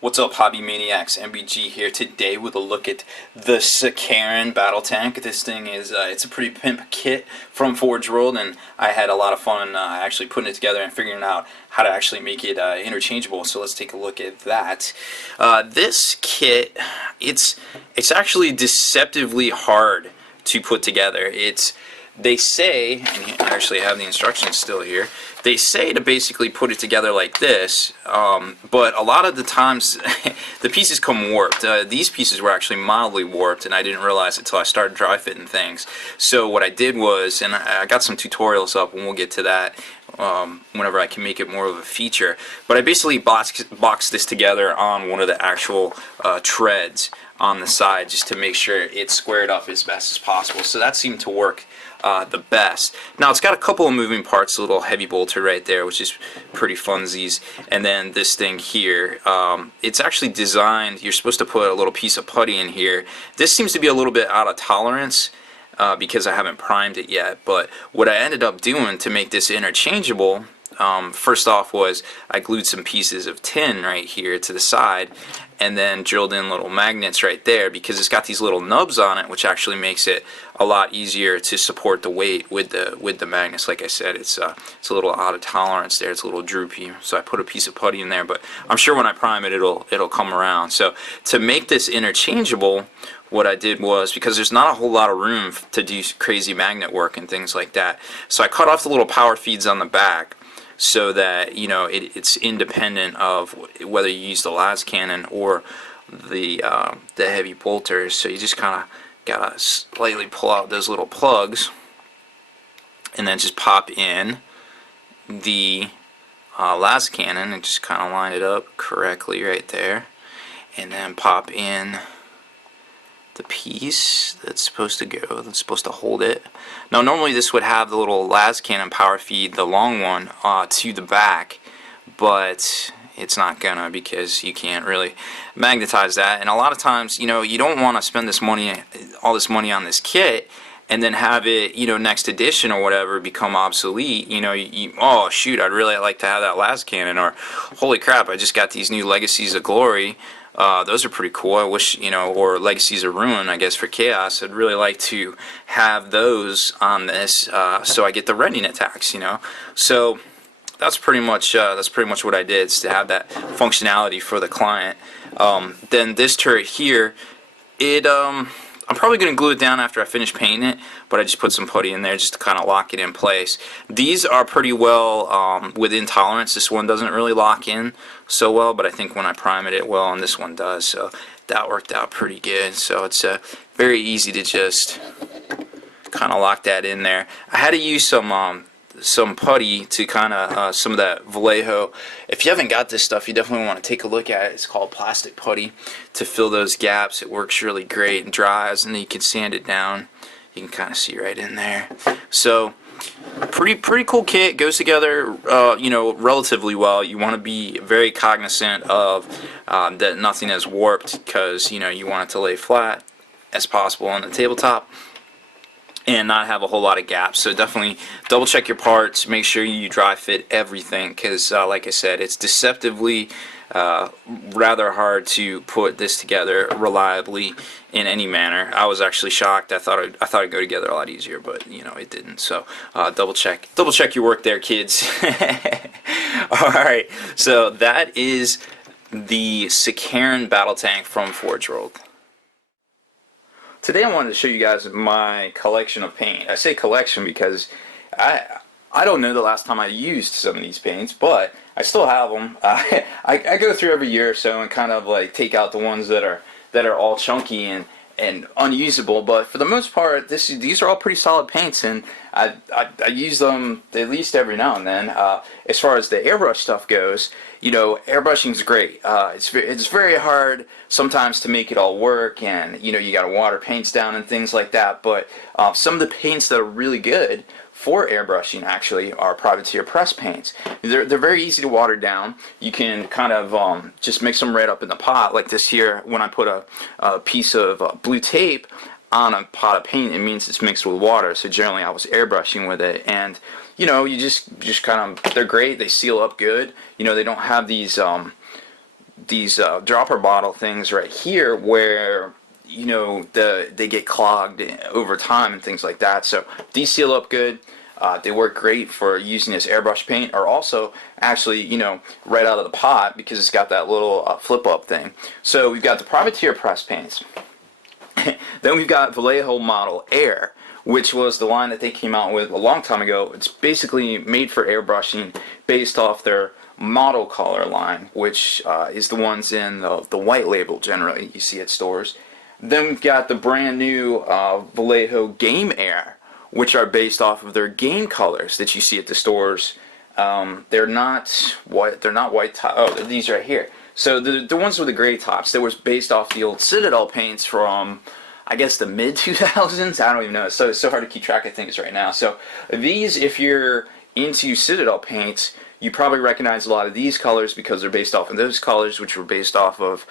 What's up, Hobby Maniacs? MBG here today with a look at the Sicarian battle tank. This thing is it's a pretty pimp kit from Forge World, and I had a lot of fun actually putting it together and figuring out how to actually make it interchangeable. So let's take a look at that. This kit, it's actually deceptively hard to put together. They say, and I actually have the instructions still here, they say to basically put it together like this, but a lot of the times the pieces come warped. These pieces were actually mildly warped, and I didn't realize it until I started dry fitting things. So what I did was, and I got some tutorials up, and we'll get to that whenever I can make it more of a feature, but I basically boxed this together on one of the actual treads on the side just to make sure it's squared up as best as possible. So that seemed to work the best. Now it's got a couple of moving parts, a little heavy bolter right there, which is pretty funsies, and then this thing here, it's actually designed, you're supposed to put a little piece of putty in here. This seems to be a little bit out of tolerance because I haven't primed it yet, but what I ended up doing to make this interchangeable, first off was I glued some pieces of tin right here to the side and then drilled in little magnets right there because it's got these little nubs on it, which actually makes it a lot easier to support the weight with the magnets. Like I said, it's a little out of tolerance there, it's a little droopy, so I put a piece of putty in there, but I'm sure when I prime it it'll come around. So to make this interchangeable, what I did was, because there's not a whole lot of room to do crazy magnet work and things like that, so I cut off the little power feeds on the back so that, you know, it's independent of whether you use the las cannon or the heavy bolters. So you just kind of gotta slightly pull out those little plugs and then just pop in the las cannon and just kind of line it up correctly right there, and then pop in the piece that's supposed to hold it. Now normally this would have the little las cannon power feed, the long one, to the back, but it's not gonna, because you can't really magnetize that. And a lot of times, you know, you don't want to spend all this money on this kit and then have it, you know, next edition or whatever become obsolete. You know, oh shoot, I'd really like to have that las cannon, or holy crap, I just got these new Legacies of Glory. Those are pretty cool. I wish, you know, or Legacies of Ruin, I guess, for Chaos. I'd really like to have those on this, so I get the rending attacks, you know. So that's pretty much what I did, is to have that functionality for the client. Then this turret here, I'm probably going to glue it down after I finish painting it, but I just put some putty in there just to kind of lock it in place. These are pretty well within tolerance. This one doesn't really lock in so well, but I think when I prime it, it will, and this one does. So that worked out pretty good. So it's very easy to just kind of lock that in there. I had to use some putty to kind of some of that Vallejo. If you haven't got this stuff, you definitely want to take a look at it. It's called plastic putty, to fill those gaps. It works really great and dries, and then you can sand it down. You can kind of see right in there. So pretty cool kit. Goes together you know, relatively well. You want to be very cognizant of that nothing is warped, because, you know, you want it to lay flat as possible on the tabletop and not have a whole lot of gaps. So definitely double check your parts, make sure you dry fit everything, because like I said, it's deceptively rather hard to put this together reliably in any manner. I was actually shocked. I thought it'd go together a lot easier, but you know, it didn't. So double check your work there, kids. Alright, so that is the Sicarian battle tank from Forge World. Today I wanted to show you guys my collection of paint. I say collection because I don't know the last time I used some of these paints, but I still have them. I go through every year or so and kind of like take out the ones that are all chunky and unusable, but for the most part these are all pretty solid paints, and I use them at least every now and then. As far as the airbrush stuff goes, you know, airbrushing is great. It's very hard sometimes to make it all work, and you know, you got to water paints down and things like that, but some of the paints that are really good for airbrushing actually are privateer press paints. They're very easy to water down. You can kind of just mix them right up in the pot, like this here. When I put a piece of blue tape on a pot of paint, it means it's mixed with water. So generally I was airbrushing with it, and you know, you just kind of, they're great. They seal up good. You know, they don't have these dropper bottle things right here where they get clogged over time and things like that. So these seal up good. They work great for using as airbrush paint, or also actually, right out of the pot, because it's got that little flip up thing. So we've got the Privateer press paints. Then we've got Vallejo Model Air, which was the line that they came out with a long time ago. It's basically made for airbrushing based off their model color line, which is the ones in the white label generally you see at stores. Then we've got the brand new Vallejo Game Air, which are based off of their game colors that you see at the stores. They're not white. They're not white. Oh, these right here. So the ones with the gray tops, that was based off the old Citadel paints from, I guess, the mid 2000s. I don't even know. It's so hard to keep track of things right now. So these, if you're into Citadel paints, you probably recognize a lot of these colors because they're based off of those colors, which were based off of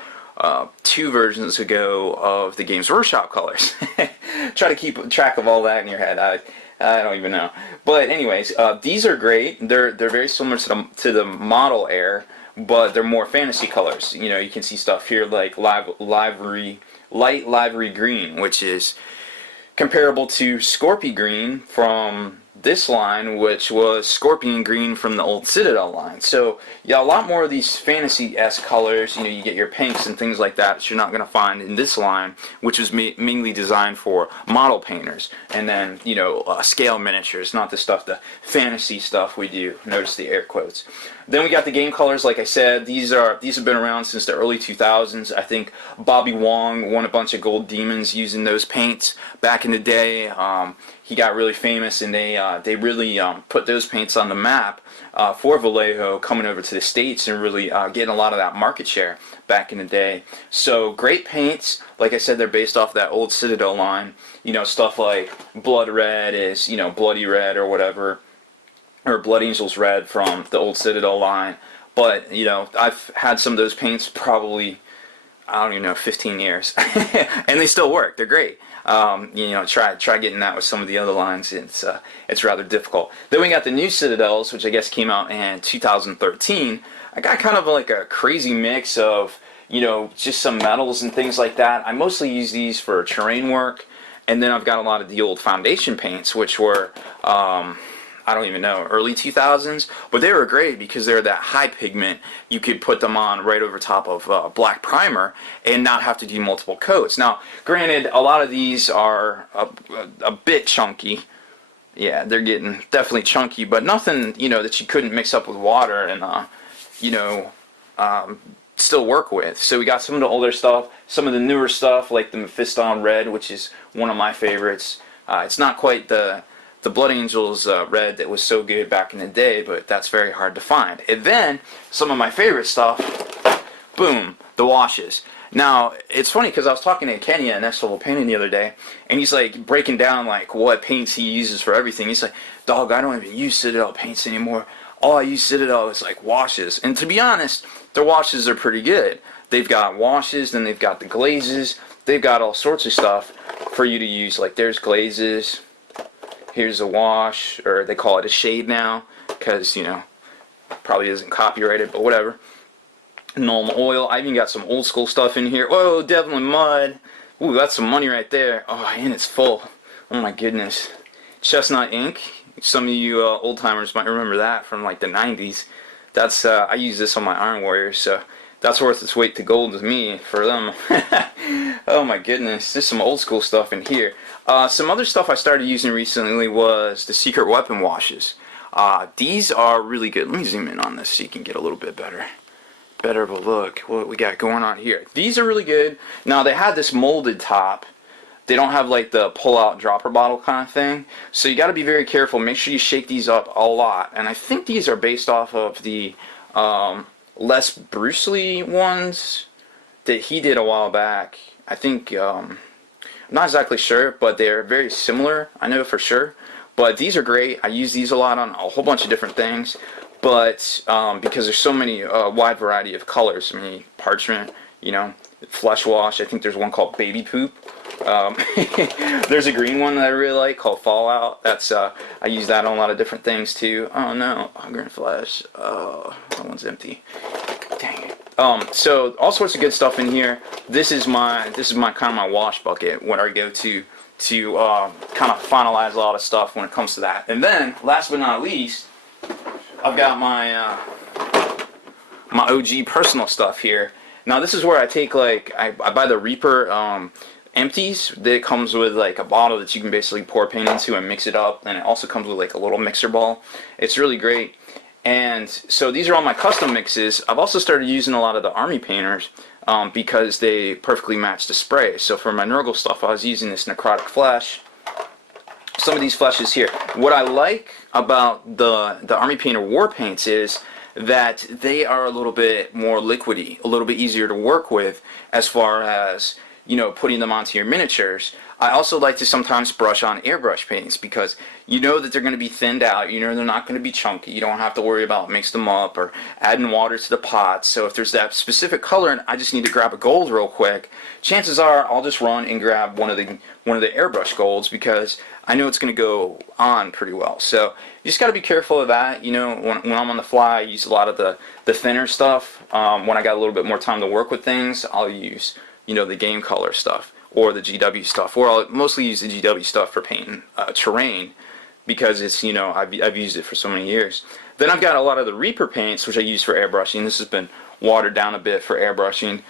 2 versions ago of the Games Workshop colors. Try to keep track of all that in your head. I don't even know. But anyways, these are great. They're very similar to the Model Air, but they're more fantasy colors. You can see stuff here like light livery green, which is comparable to Scorpy green from this line, which was Scorpion green from the old Citadel line. So yeah, a lot more of these fantasy-esque colors. You get your pinks and things like that you're not going to find in this line, which was mainly designed for model painters, and then scale miniatures, not the fantasy stuff we do. Notice the air quotes. Then we got the game colors. Like I said, these have been around since the early 2000s. I think Bobby Wong won a bunch of gold demons using those paints back in the day. He got really famous, and they really put those paints on the map for Vallejo, coming over to the States and really getting a lot of that market share back in the day. So great paints. Like I said, they're based off that old Citadel line. Stuff like Blood Red is Bloody Red or whatever, or Blood Angels Red from the old Citadel line. But I've had some of those paints probably, I don't even know, 15 years, and they still work. They're great. Try getting that with some of the other lines. It's rather difficult. Then we got the new Citadels, which I guess came out in 2013. I got kind of like a crazy mix of just some metals and things like that. I mostly use these for terrain work, and then I've got a lot of the old foundation paints, which were I don't even know, early 2000s, but they were great because they're that high pigment. You could put them on right over top of black primer and not have to do multiple coats. Now, granted, a lot of these are a bit chunky. Yeah, they're getting definitely chunky, but nothing, that you couldn't mix up with water and, still work with. So we got some of the older stuff, some of the newer stuff, like the Mephiston Red, which is one of my favorites. It's not quite the Blood Angels red that was so good back in the day, but that's very hard to find. And then some of my favorite stuff, boom, the washes. Now it's funny because I was talking to Kenny at Next Level Painting the other day, and he's like breaking down like what paints he uses for everything. He's like, "Dog, I don't even use Citadel paints anymore. All I use Citadel is like washes." And to be honest, their washes are pretty good. They've got washes, then they've got the glazes. They've got all sorts of stuff for you to use. Like there's glazes. Here's a wash, or they call it a shade now, because, probably isn't copyrighted, but whatever. Normal oil. I even got some old school stuff in here. Whoa, Devlin Mud. Ooh, that's some money right there. Oh, and it's full. Oh my goodness. Chestnut ink. Some of you old timers might remember that from like the 90s. That's I use this on my Iron Warriors, so that's worth its weight to gold to me for them. Oh my goodness, there's some old school stuff in here. Some other stuff I started using recently was the Secret Weapon washes. These are really good. Let me zoom in on this so you can get a little bit better of a look what we got going on here. These are really good. Now they had this molded top. They don't have like the pull-out dropper bottle kind of thing, so you got to be very careful. Make sure you shake these up a lot. And I think these are based off of the Les Bruce Lee ones that he did a while back. I think I'm not exactly sure, but they're very similar. I know for sure. But these are great. I use these a lot on a whole bunch of different things. But because there's so many wide variety of colors. I mean, parchment, flesh wash. I think there's one called Baby Poop. There's a green one that I really like called Fallout. That's I use that on a lot of different things too. Oh no, Hunger and Flesh. Oh, that one's empty. Dang it. So all sorts of good stuff in here. This is my kind of my wash bucket when I go to kind of finalize a lot of stuff when it comes to that. And then last but not least, I've got my my OG personal stuff here. Now this is where I take, like, I buy the Reaper empties that comes with like a bottle that you can basically pour paint into and mix it up, and it also comes with like a little mixer ball. It's really great. And so these are all my custom mixes. I've also started using a lot of the Army painters because they perfectly match the spray. So for my Nurgle stuff, I was using this necrotic flesh. Some of these fleshes here. What I like about the Army Painter war paints is that they are a little bit more liquidy, a little bit easier to work with as far as, you know, putting them onto your miniatures. I also like to sometimes brush on airbrush paints because you know that they're going to be thinned out, you know they're not going to be chunky, you don't have to worry about mixing them up or adding water to the pot. So if there's that specific color and I just need to grab a gold real quick, chances are I'll just run and grab one of the airbrush golds because I know it's going to go on pretty well. So you just got to be careful of that. You know, when I'm on the fly, I use a lot of the thinner stuff. When I got a little bit more time to work with things, I'll use, you know, the game color stuff or the GW stuff, or I'll mostly use the GW stuff for painting terrain because it's, you know, I've used it for so many years. Then I've got a lot of the Reaper paints which I use for airbrushing. This has been watered down a bit for airbrushing.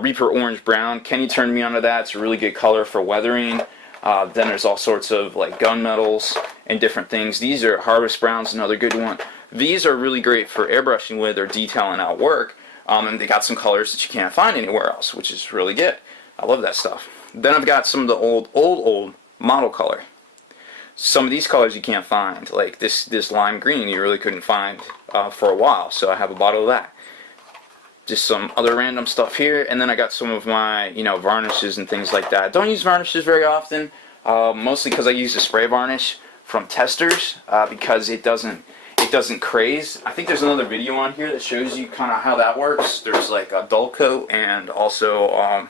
Reaper Orange Brown, Kenny turned me onto that. It's a really good color for weathering. Then there's all sorts of like gunmetals and different things. These are Harvest Brown's another good one. These are really great for airbrushing with or detailing out work. And they got some colors that you can't find anywhere else, which is really good. I love that stuff. Then I've got some of the old model color. Some of these colors you can't find, like this lime green you really couldn't find for a while, so I have a bottle of that. Just some other random stuff here, and then I got some of my, you know, varnishes and things like that. Don't use varnishes very often, mostly because I use a spray varnish from Testers because it doesn't craze. I think there's another video on here that shows you kind of how that works. There's like a dull coat and also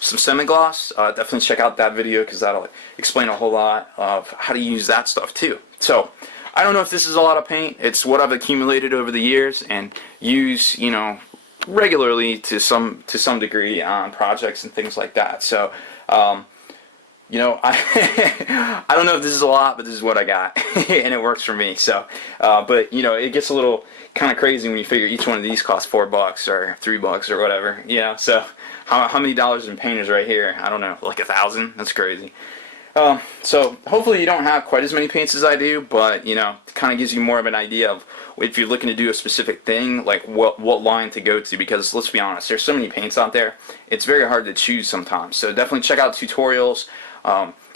some semi-gloss. Definitely check out that video because that'll explain a whole lot of how to use that stuff too. So I don't know if this is a lot of paint. It's what I've accumulated over the years and use, you know, regularly to some degree on projects and things like that. So you know, I don't know if this is a lot, but this is what I got and it works for me. So but you know, it gets a little kind of crazy when you figure each one of these costs $4 or $3 or whatever. Yeah, so how many dollars in paint is right here? I don't know, like 1,000? That's crazy. So hopefully you don't have quite as many paints as I do, but you know, it kind of gives you more of an idea of if you're looking to do a specific thing, like what line to go to, because let's be honest, there's so many paints out there, it's very hard to choose sometimes. So definitely check out tutorials,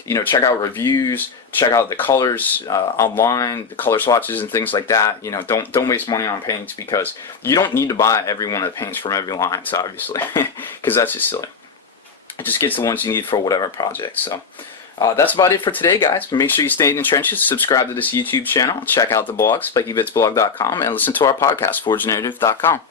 you know, check out reviews, check out the colors online, the color swatches and things like that. You know, don't waste money on paints because you don't need to buy every one of the paints from every line, so obviously, because that's just silly. It just gets the ones you need for whatever project. So that's about it for today, guys. Make sure you stay in the trenches, subscribe to this YouTube channel, check out the blog, SpikeyBitsblog.com, and listen to our podcast, ForgeNarrative.com.